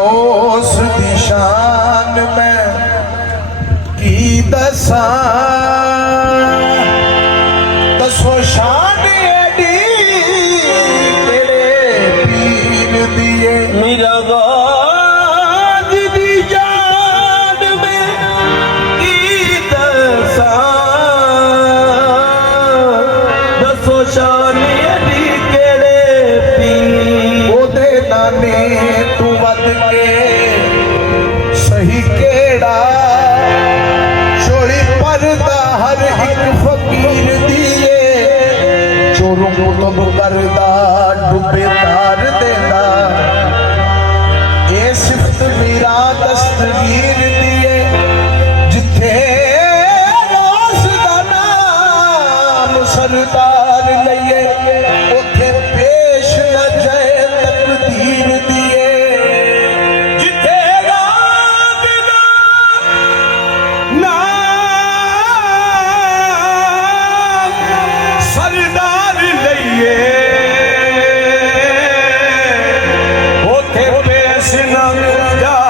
उस दी शान मैं की दसा दसो शान एडी तेरे पीर दिए मेरा गाज दी जान में की दसा दसो शान अडी केड़े पी ओदे नाने तू वद के सही केड़ा चोरी परदा हर एक फकीर दिए चोरों को तब करदा डुबे तार देना ये सिफत मेरा दस्तगीर दिए जिथे रोस दा नाम सरदार लइए उथे पेश न जाए तकदीर दिए जिथे रात दा नाम सरदार लइए उथे पेश न जाए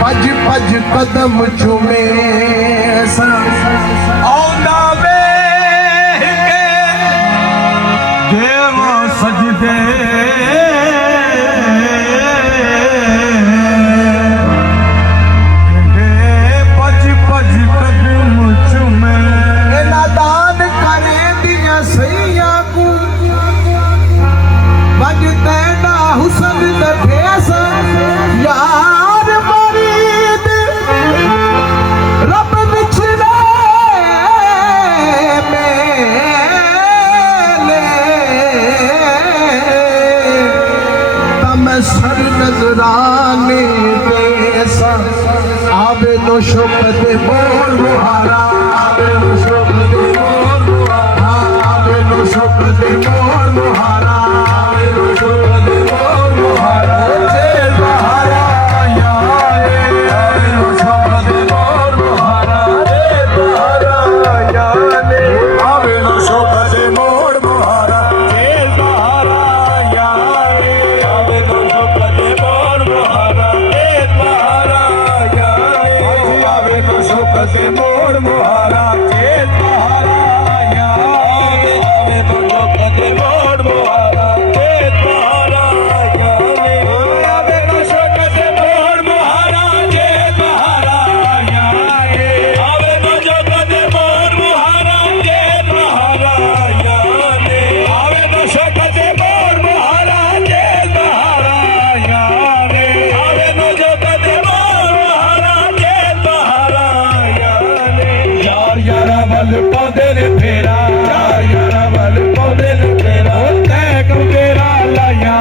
ਭਜ ਭਜ ਕਦਮ ਚੁਮੇ ਸਾਂ ਆਉਂਦਾ ਵੇਖ ਕੇ ਦੇਵ ਸਜਦੇ ਭਜ ਭਜ ਕਦਮ ਚੁਮੇ ਨਾਦਾਨ ਕਰੇ ਦੀਆਂ ਸਈਆਂ ਕੂ ਵਜ ਤੈਨਾ ਹੁਸਨ ਦਖੇਸ ਯਾਰ ਮਰੀਦ ਰੱਬ ਵਿਛੜੇ ਮੇਲੇ ਤਮ ਸਰ ਨਜ਼ਰਾਨੇ ਦੇਸਾ ਆਵੇ ਨੋ ਸ਼ੁਕਰ ਦੇ ਬੋਲ ਮੁਹਾਰਾ ਆਵੇ ਨੋ ਸ਼ੁਕਰ ਦੇ ਬੋਲ ਮੁਹਾਰਾ ਆਵੇ ਨੋ ਸ਼ੁਕਰ ਦੇ ਬੋਲ ਮੁਹਾਰਾ ਆਵੇ ਨੋ ਸ਼ੁਕਰ ਦੇ ਬੋਲ ਮੁਹਾਰਾ ਜੇ ਬਹਾਰਾ ਆਵੇ ਨੋ ਸ਼ੁਕਰ ਦੇ ਬੋਲ ਮੁਹਾਰਾ ਜੇ ਬਹਾਰਾ ਆਵੇ ਨੋ ਸ਼ੁਕਰ ਦੇ ਬੋਲ ਮੁਹਾਰਾ ਜੇ ਬਹਾਰਾ ਆਵੇ ਨੋ ਸ਼ੁਕਰ ਦੇ ਬੋਲ ਮੁਹਾਰਾ ਜੇ ਬਹਾਰਾ ਆਵੇ ਨੋ ਸ਼ੁਕਰ ਦੇ ਬੋਲ ਮੁਹਾਰਾ ਜੇ ਬਹਾਰਾ ਆਵੇ ਨੋ ਸ਼ੁਕਰ ਦੇ ਬੋਲ ਮੁਹਾਰਾ ਜੇ ਬਹਾਰਾ ਆਵੇ ਨੋ ਸ਼ੁਕਰ ਦੇ ਬੋਲ ਮੁਹਾਰਾ ਜੇ ਬਹਾਰਾ ਆਵੇ ਨੋ ਸ਼ੁਕਰ ਦੇ ਬੋਲ ਮੁਹਾਰਾ ਜੇ ਬਹਾਰਾ ਆਵੇ ਨੋ ਸ਼ੁਕਰ ਦੇ ਬੋਲ ਮੁਹਾਰਾ ਜੇ ਬਹਾਰਾ ਆਵੇ ਨੋ ਸ਼ੁਕਰ ਦੇ ਬੋਲ ਮੁਹਾਰਾ ਜੇ ਬਹਾਰਾ ਯਾਰ ਯਾਰਾ ਵੱਲ ਪਾਉਂਦੇ ਨੇ ਫੇਰਾ ਯਾਰ ਯਾਰਾ ਵੱਲ ਪਾਉਂਦੇ ਨੇ ਫੇਰਾ ਤੈ ਕੁੰਗੇਰਾ ਲਾਇਆ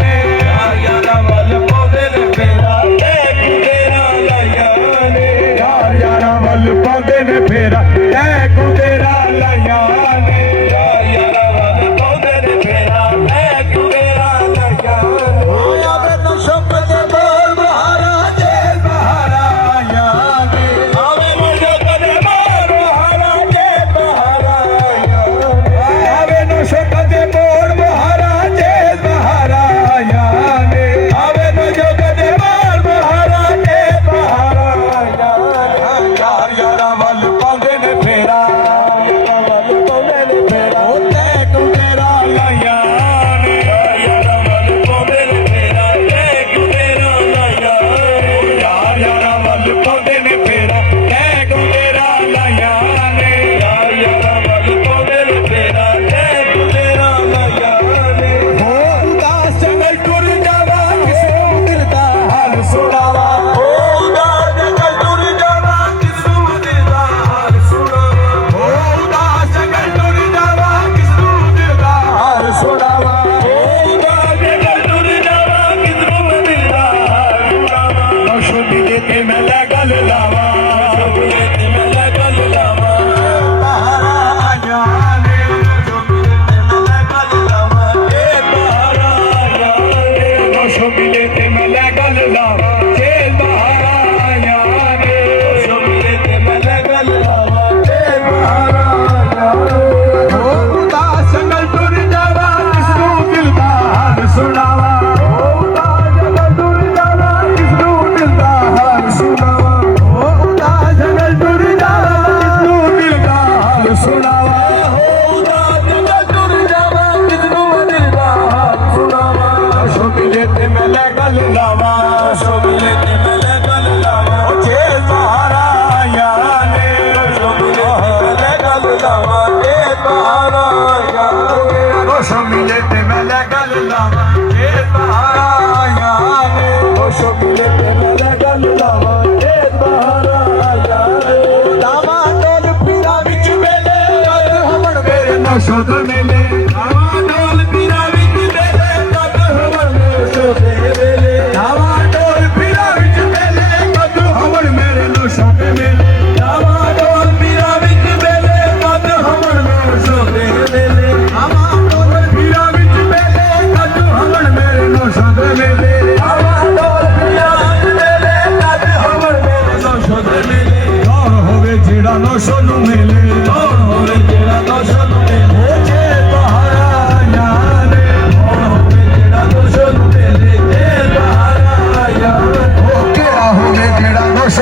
ਨੇ ਯਾਰ ਯਾਰਾ ਵੱਲ ਪਾਉਂਦੇ ਨੇ ਫੇਰਾ ਤੈ ਕੁੰਗੇਰਾ ਲਾਇਆ ਨੇ ਯਾਰ ਯਾਰਾ ਵੱਲ ਪਾਉਂਦੇ ਨੇ ਫੇਰਾ ਤੈ ਕੁੰਗੇਰਾ ਲਾਇਆ ਨੇ ਯਾਰ ਯਾਰਾ ਵੱਲ ਪਾਉਂਦੇ ਨੇ ਫੇਰਾ ਤੈ ਕੁੰਗੇਰਾ ਲਾਇਆ ਹੋਇਆ ਵੇ ਨਸ਼ੋ ਤੇ ਬੋਲ ਮੁਹਾਰਾ ਜੇ ਬਹਾਰਾ ਆਇਆ ਨੇ ਆਵੇ ਮੁਝੋ ਕਦੇ ਮਾਰ ਮੁਹਾਰਾ ਜੇ ਬਹਾਰਾ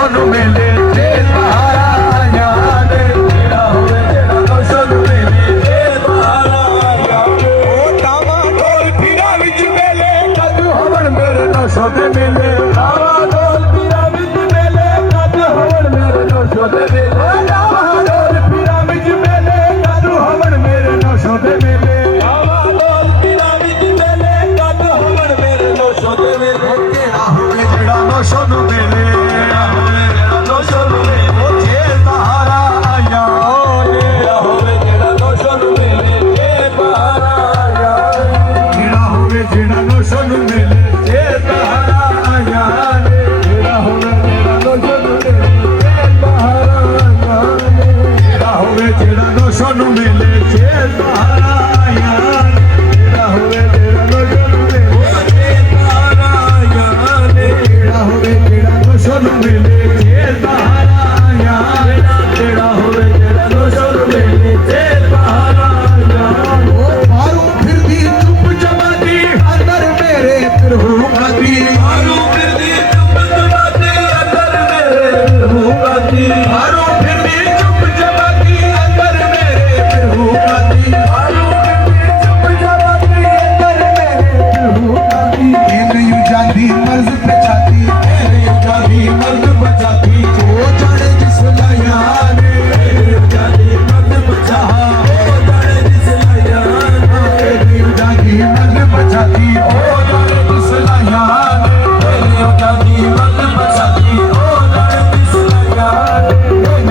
ਸੁਣ ਮੇਲੇ ਤੇ ਤਾਰਾ ਆਇਆ ਨੇ ਜਿਹੜਾ ਹੋਵੇ ਜਿਹੜਾ ਨਾ ਸੁਣ ਮੇਲੇ ਤੇ ਤਾਰਾ ਆਇਆ ਨੇ ਉਹ ਟਾਵਾ ਢੋਲ ਪੀਰਾਂ ਵਿੱਚ ਮੇਲੇ ਕਦ ਹੋਵਣ ਮੇਰੇ ਨਸ਼ੋ ਦੇ ਮੇਲੇ ਤਾਵਾ ਢੋਲ ਪੀਰਾਂ ਵਿੱਚ ਮੇਲੇ ਕਦ ਹੋਣ ਮੇਰੇ ਨੌਸ਼ੋ ਦੇ ਮੇਲੇ ਟਾਵਾ ਢੋਲ ਪੀਰਾਂ ਵਿੱਚ ਮੇਲੇ ਕਦ ਹੋਵਣ ਮੇਰੇ ਨਸ਼ੋ ਦੇ ਮੇਲੇ ਤਾਵਾ ਢੋਲ ਪੀਰਾਂ ਵਿੱਚ ਮੇਲੇ ਕਦ ਹੋਣ ਮੇਰੇ ਨੌਸ਼ੋ ਦੇ ਮੇਲੇ ਕਿਹੜਾ ਹੋਵੇ ਜਿਹੜਾ ਨਸ਼ੋ ਨੂੰ ਮੇਲੇ ਜਿਹੜਾ ਹੋਵੇ ਜਿਹੜਾ ਨੌਸ਼ੋ ਨੂੰ ਮੇਲੇ ਉਹ ਜੇ ਤਾਰਾ ਆਇਆ ਓਏ ਜਿਹੜਾ ਹੋਵੇ ਜਿਹੜਾ ਨੌਸ਼ੋ ਨੂੰ ਮੇਲੇ ਤੇ ਤਾਰਾ ਆਇਆ ਜਿਹੜਾ ਹੋਵੇ ਜਿਹੜਾ ਨਸ਼ੋ ਨੂੰ ਮੇਲੇ ਜੇ ਤਾਰਾ ਆਇਆ ਨੇ ਜਿਹੜਾ ਹੋਵੇ ਜਿਹੜਾ ਨੌਸ਼ੋ ਨੂੰ ਮੇਲੇ ਤੇ ਤਾਰਾ ਆਇਆ ਜਿਹੜਾ ਹੋਵੇ ਜਿਹੜਾ ਨਸ਼ੋ ਨੂੰ ਮੇਲੇ ਜੇ ਤਾਰਾ ਆਇਆ ਨੇ ਜਿਹੜਾ ਹੋਵੇ ਜਿਹੜਾ ਨੌਸ਼ੋ ਨੂੰ ਮੇਲੇ ਤੇ ਤਾਰਾ ਆਇਆ ਜਿਹੜਾ ਹੋਵੇ ਜਿਹੜਾ ਨਸ਼ੋ ਨੂੰ ਮੇਲੇ ਜੇ ਤਾਰਾ ਆਇਆ ਜਿਹੜਾ ਹੋਵੇ ਜਿਹੜਾ ਨੌਸ਼ੋ ਨੂੰ ਮੇਲੇ ਤੇ ਤਾਰਾ ਆਇਆ ਉਹ ਮਾਰੂ ਫਿਰਦੀ ਚੁੱਪ ਚਮਾਦੀ ਅੰਦਰ ਮੇਰੇ ਪ੍ਰਭੂ ਮਦੀ ਮਾਰੂ ਫਿਰਦੀ ਚੁੱਪ ਚਮਾਦੀ ਅੰਦਰ ਮੇਰੇ ਰੂਹਾਨੀ ਮਾਰੂ ਫਿਰਦੀ ਚੁੱਪ ਚਮਾਦੀ ਅੰਦਰ ਮੇਰੇ ਪ੍ਰਭੂ ਮਦੀ ਮਾਰੂ ਫਿਰਦੀ ਚੁੱਪ ਚਮਾਦੀ ਅੰਦਰ ਮੇਰੇ ਰੂਹਾਨੀ ਇਹ ਨਹੀਂ ਜਾਂਦੀ ਮਰਜ਼ ਤੇ ਛਾਤੀ ਮੇਰੇ ਜਾਨੀ ਮਰਦ ਬਚਾਤੀ ਉਹ ਜਾਣੇ ਜਿਸ ਲਾਇਆ ਨੇ ਮੇਰੇ ਜਾਨੀ ਮਰਦ ਬਚਾ ਉਹ ਜਾਣੇ ਜਿਸ ਲਾਇਆ ਇਹ ਜਾਂਦੀ ਮਰਜ਼ ਬਚਾਤੀ ਉਹ ਜਾਣੇ ਜਿਸ ਲਾਇਆ ਨੇ ਮੇਰੇ ਜਾਨੀ ਮਰਦ ਬਚਾਤੀ ਉਹ ਜਾਣੇ ਜਿਸ ਲਾਇਆ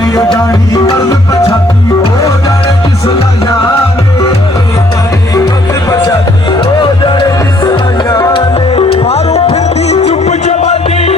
ਇਹ ਜਾਣੀ ਮਰਜ਼ ਬਚਾਤੀ ਉਹ ਜਾਣੇ ਜਿਸ ਲਾਇਆ ਨੇ ਮੇਰੇ ਜਾਨੀ ਮਰਦ ਬਚਾਤੀ ਉਹ ਜਾਣੇ ਜਿਸ ਲਾਇਆ ਮਾਰੂ ਫਿਰਦੀ ਚੁੱਪ ਚਮਾਦੀ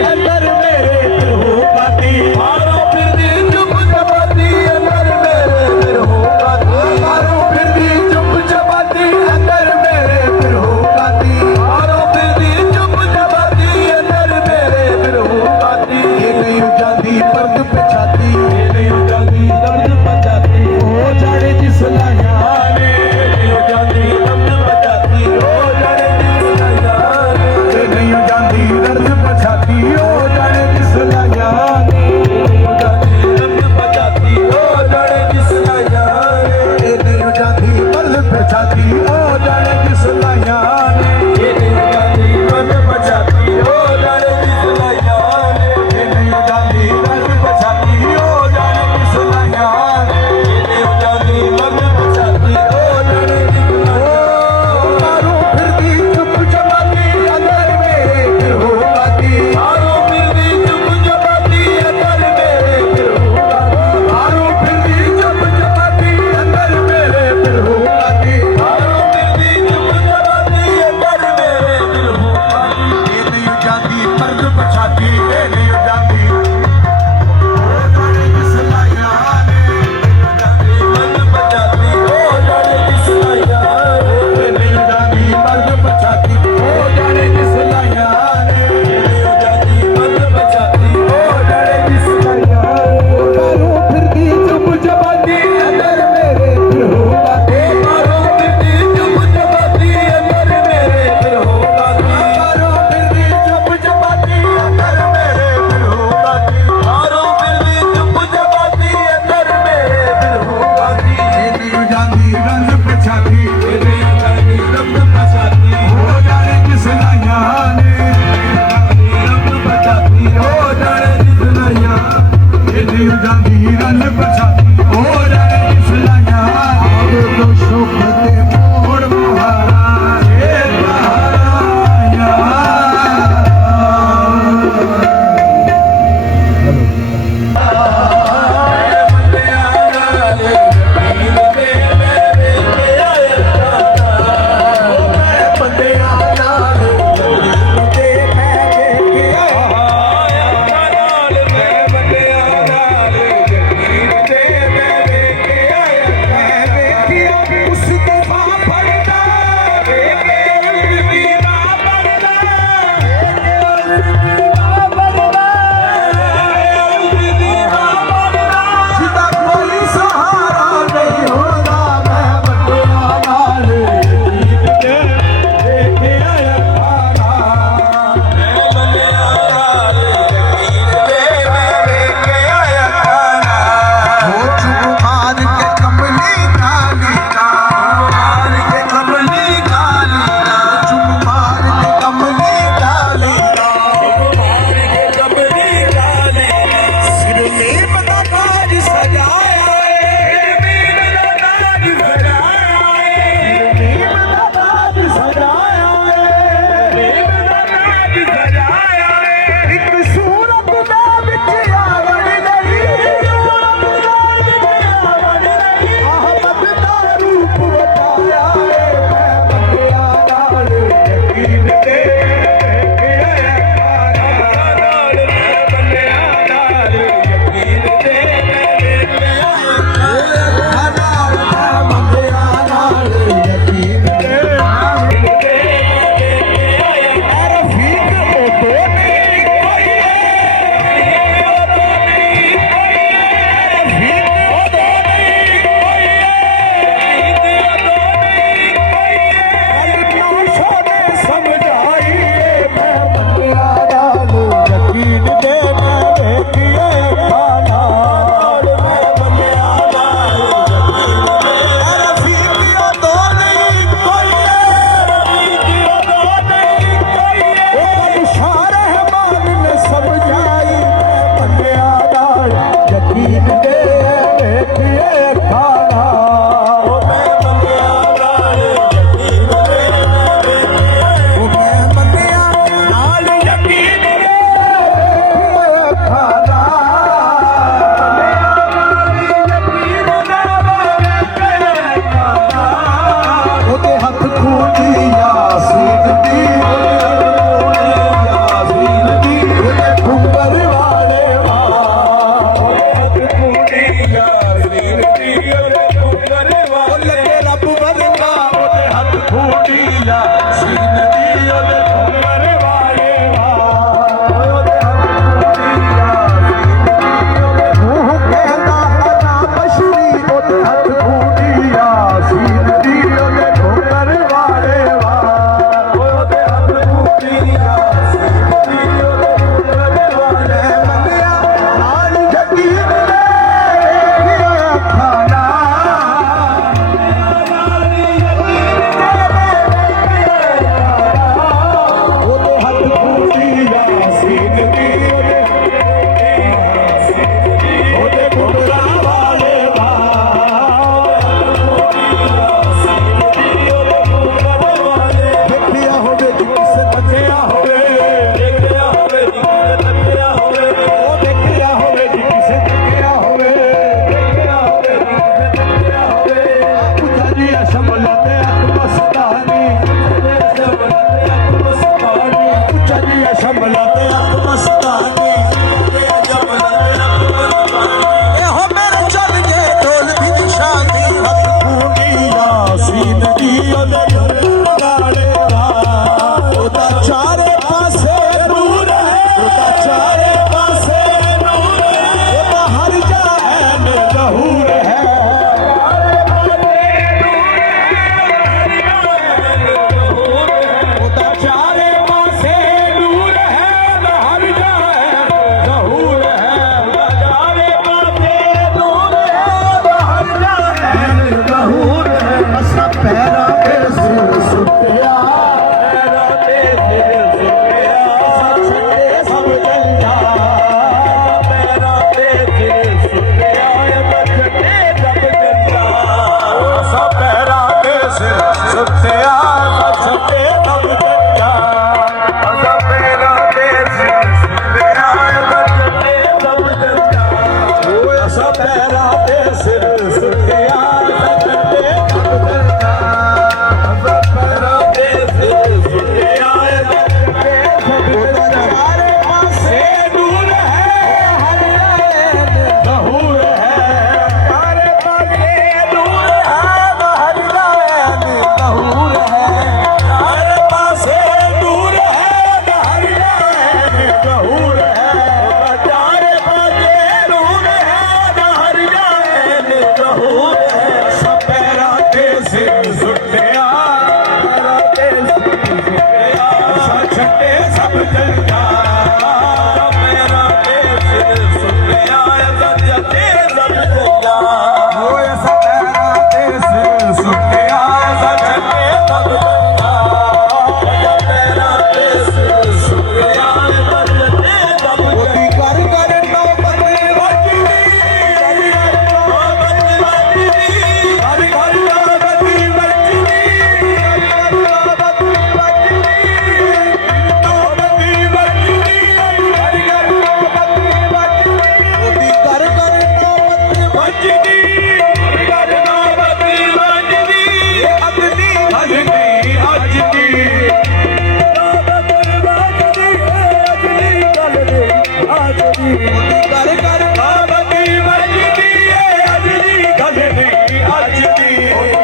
ਕਰ ਕਰ ਬਾਬਤੀ ਵੱਜਦੀ ਏ ਅੱਜ ਦੀ ਗੱਲ ਨਹੀਂ ਅੱਜ ਦੀ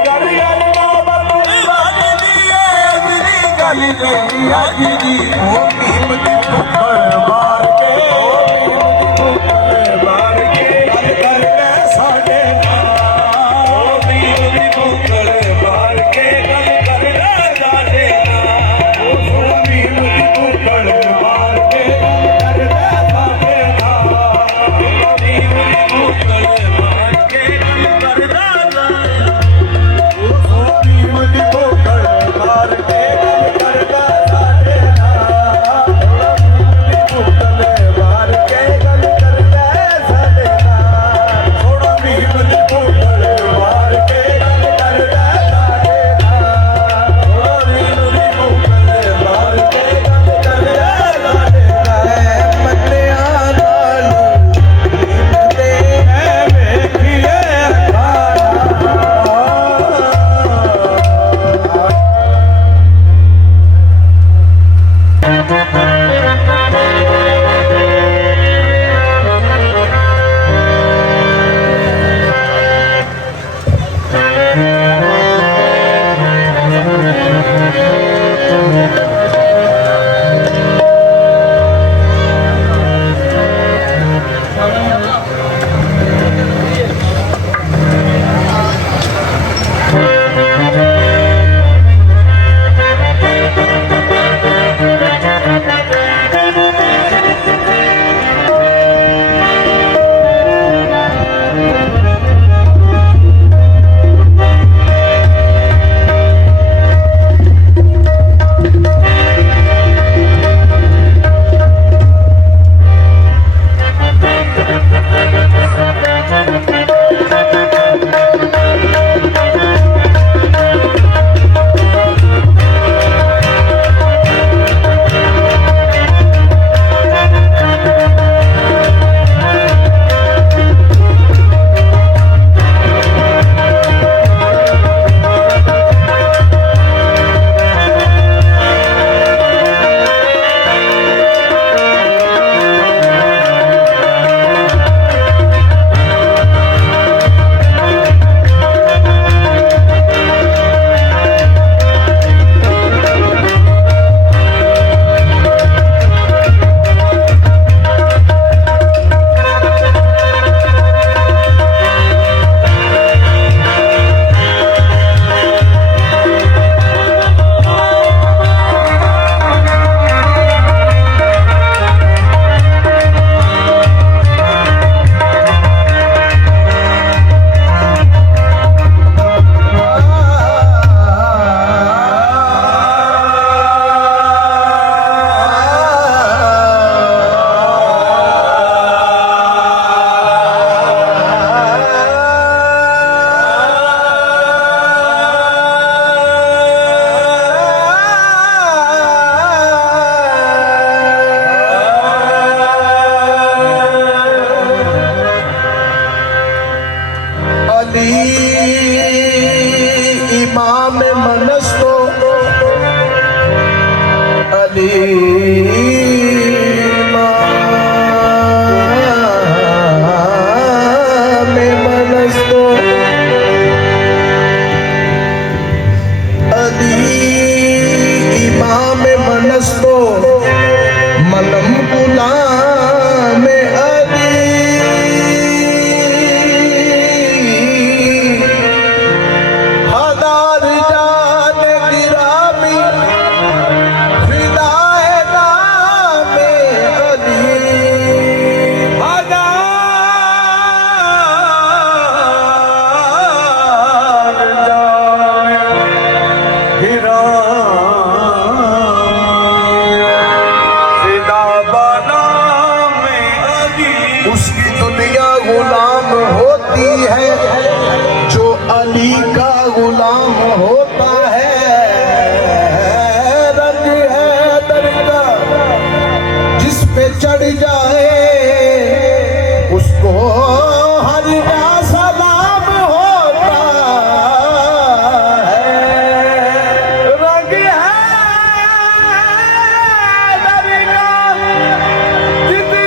ਕਰ ਕਰ ਬਾਬਤੀ ਵੱਜਦੀ ਏ ਅੱਜ ਦੀ ਗੱਲ ਨਹੀਂ ਅੱਜ ਦੀ ਉਹ ਭੀਮ ਦੀ ਫੁੱਫੜ ਮਾਰ ਕੇ ਉਹ ਭੀਮ ਦੀ ਫੁੱਫੜ ਮਾਰ ਕੇ ਗੱਲ ਕਰ ਸਾਡੇ ਨਾਲ ਉਹ ਭੀਮ ਦੀ ਫੁੱਫੜ ਮਾਰ ਕੇ ਗੱਲ ਕਰ ਸਾਡੇ ਨਾਲ ਉਹ ਭੀਮ ਦੀ ਫੁੱਫੜ ਮਾਰ ਕੇ ਗੱਲ ਕਰ ਸਾਡੇ ਨਾਲ ਉਹ ਭੀਮ ਦੀ ਫੁੱਫੜ ਮਾਰ ਕੇ ਗੱਲ ਕਰਦਾ ਉਹ ਭੀਮ ਦੀ ਫੁੱਫੜ ਮਾਰ ਕੇ ਗੱਲ ਕਰਦਾ ਸਾਡੇ ਨਾਲ ਮਾਰ ਕੇ ਗੱਲ ਕਰਦਾ ਸਾਡੇ ਨਾਲ ਥੋੜਾ ਭੀਮ ਦੀ ਫੁੱਫੜ ਮਾਰ ਕੇ ਗੱਲ ਕਰਦਾ ਸਾਡੇ ਨਾਲ ਥੋੜਾ ਭੀਮ ਦੀ ਫੁੱਫੜ ਮਾਰ ਕੇ ਗੱਲ ਕਰਦਾ ਸਾਡੇ ਨਾਲ ਮੱਲਿਆਂ ਨਾਲ ਤੇ ਵੇਖੀਏ इमाम मनस्तो अली इमाम मनस्तो अली इमाम मनस्तो मनम गुलाम उसकी दुनिया गुलाम होती है जो अली का गुलाम होता है। रंग है दरका जिस पे चढ़ जाए उसको हर सलाम होता है। रंग है दरका जिस पे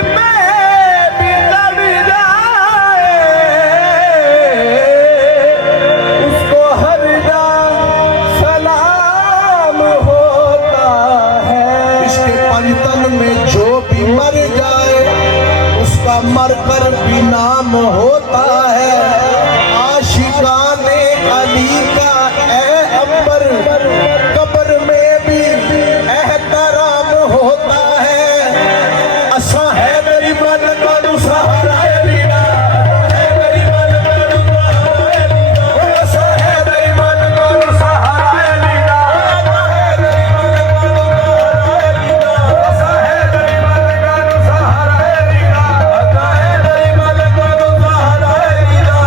मर कर भी नाम होता है आशिकाने अली का ए अंबर कब्र में भी एहतराम होता है असा है मेरी मन का सहारा अली दा है मेरी मन का सहारा अली दा असा है मेरी मन का सहारा अली दा है मेरी मन का सहारा अली दा असा है मेरी मन का सहारा अली दा है मेरी मन का सहारा अली दा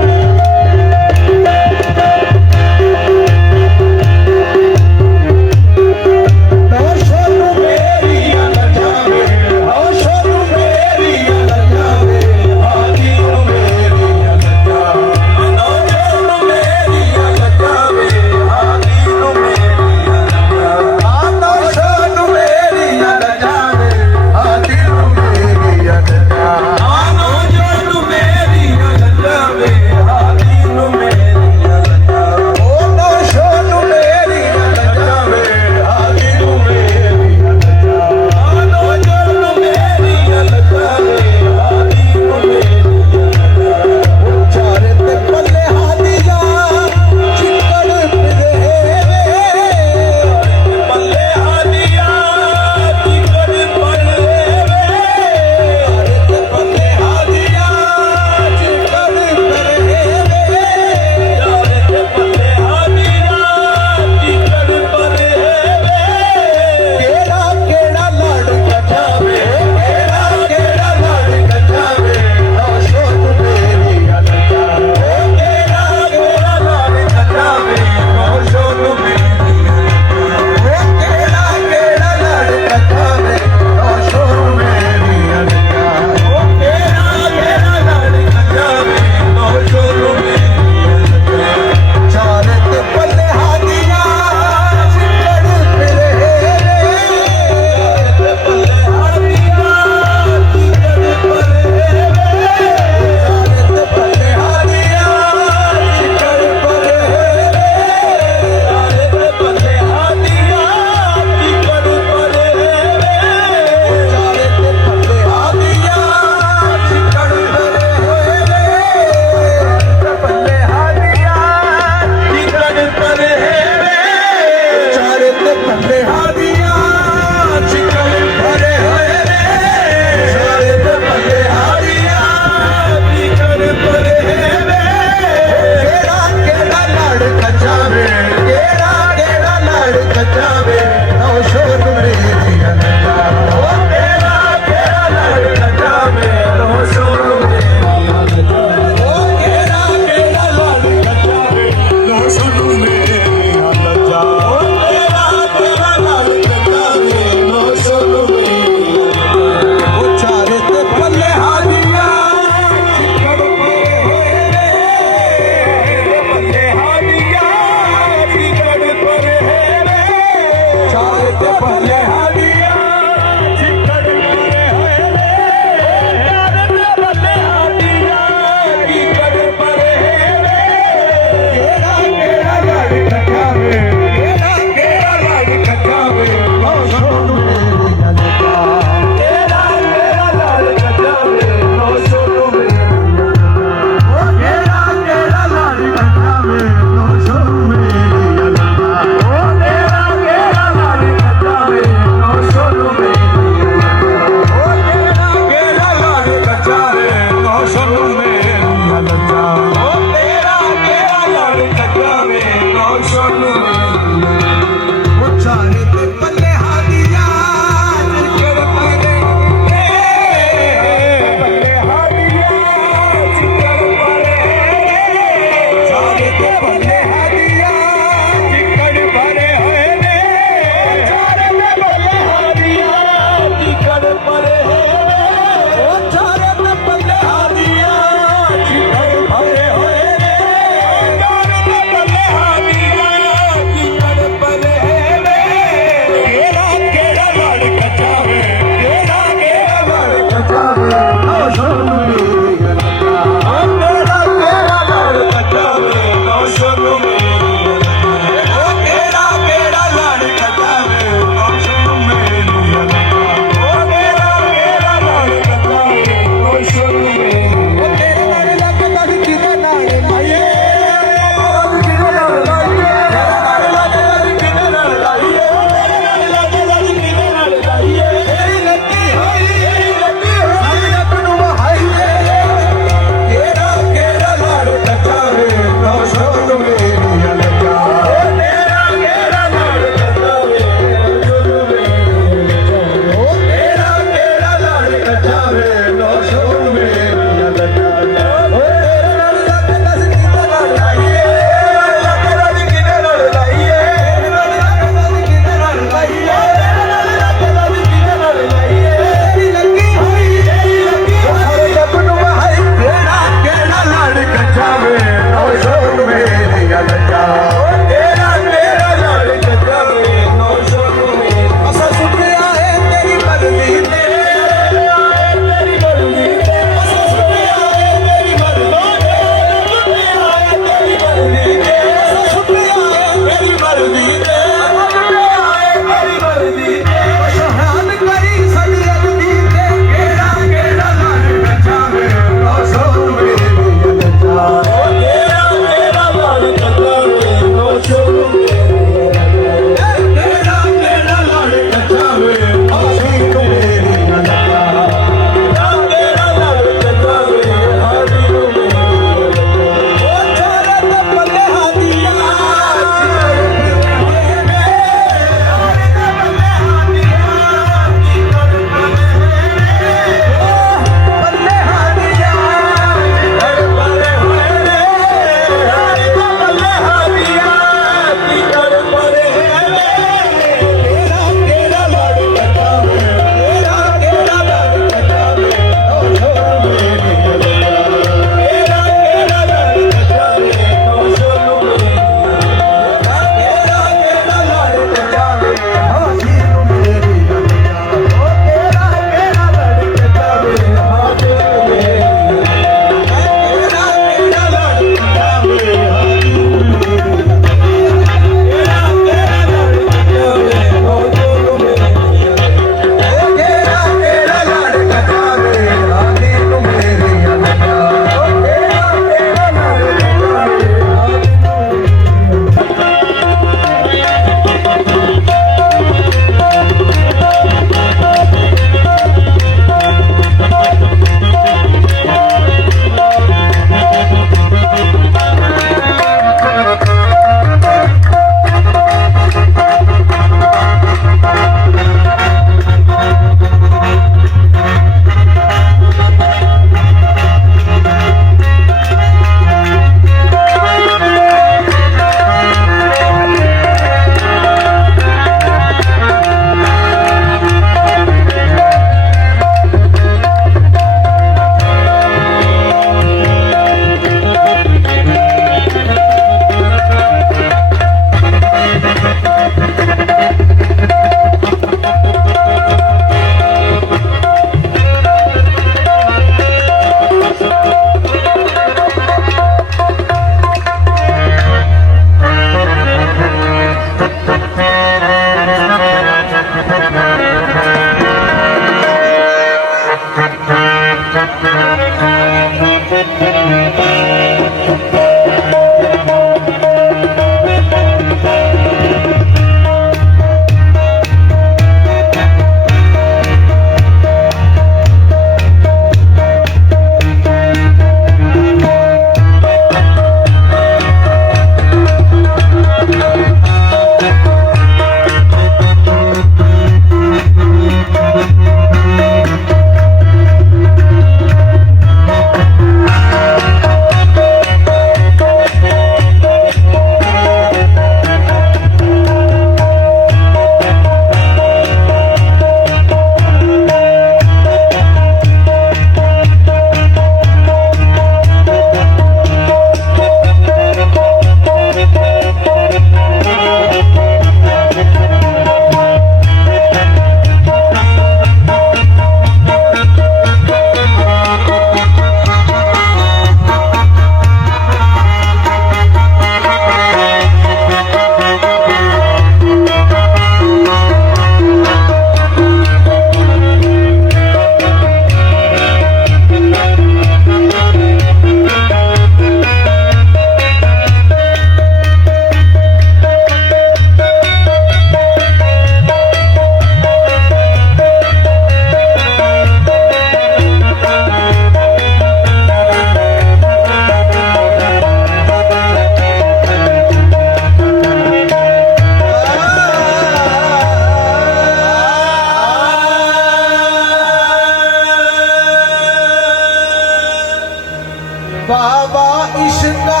इश्का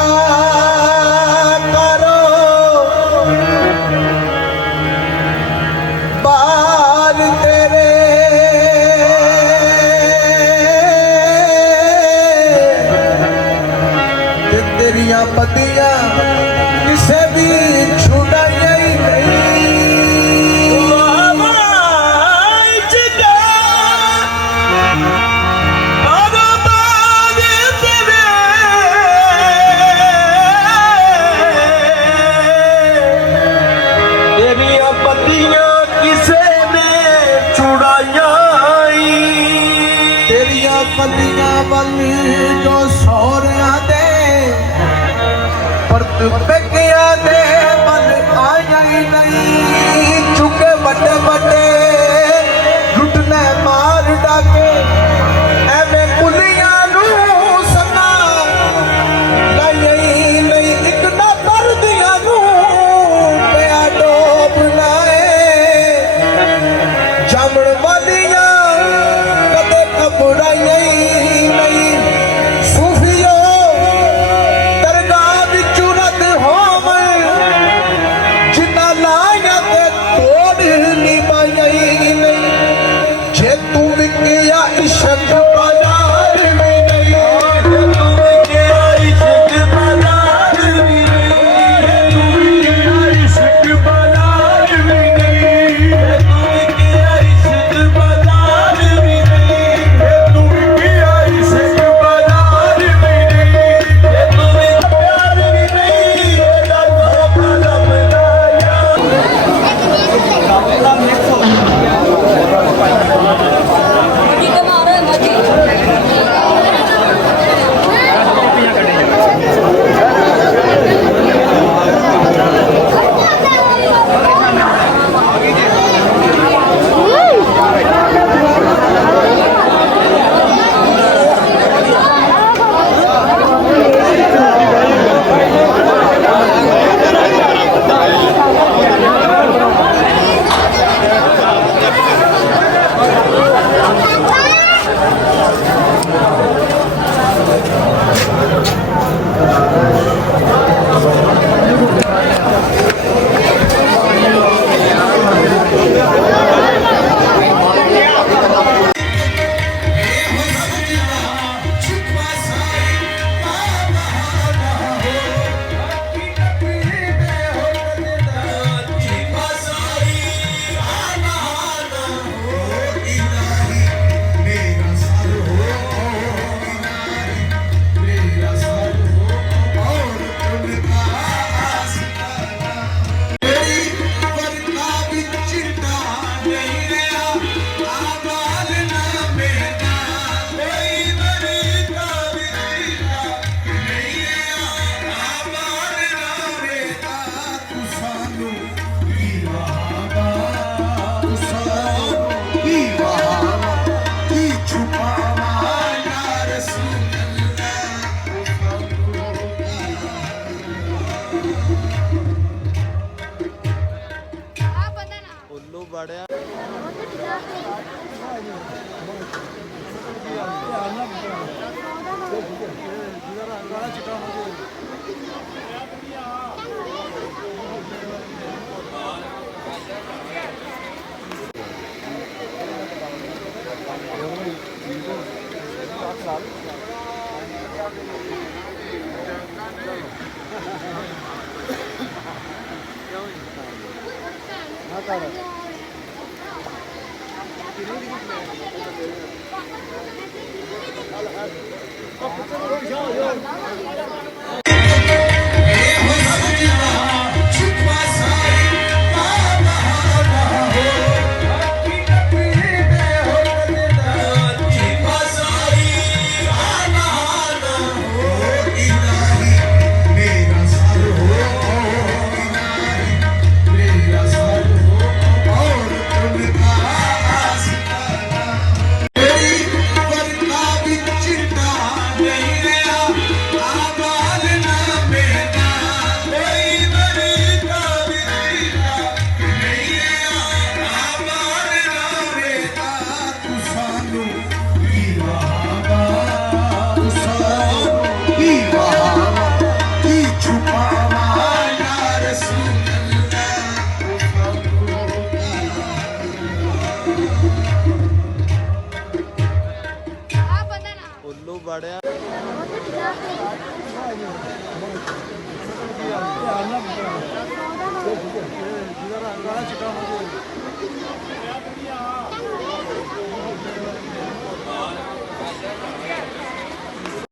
करो बार तेरे ते तेरिया पतियां किसे भी छुड़ाइया ही नहीं तेरिया पतियां किसे ने छुड़ाइया तेरिया पतियां बनी जो सौरिया दे पर तू पेकिया दे बन आया ही नहीं चुके बड़े बड़े लुटने मार डाके एवें कुलियां नू सना नहीं नहीं एक ना कर दिया नू पिया डोब लाए जामण वालियां कदे घबराइया ही नहीं सूफियो दरगाह विच रद होवन जिन्ना लाया ते तोड़ नहीं पाइया ही नहीं जे तू विकिया इश्क बाजार में नहीं ਵੜਿਆ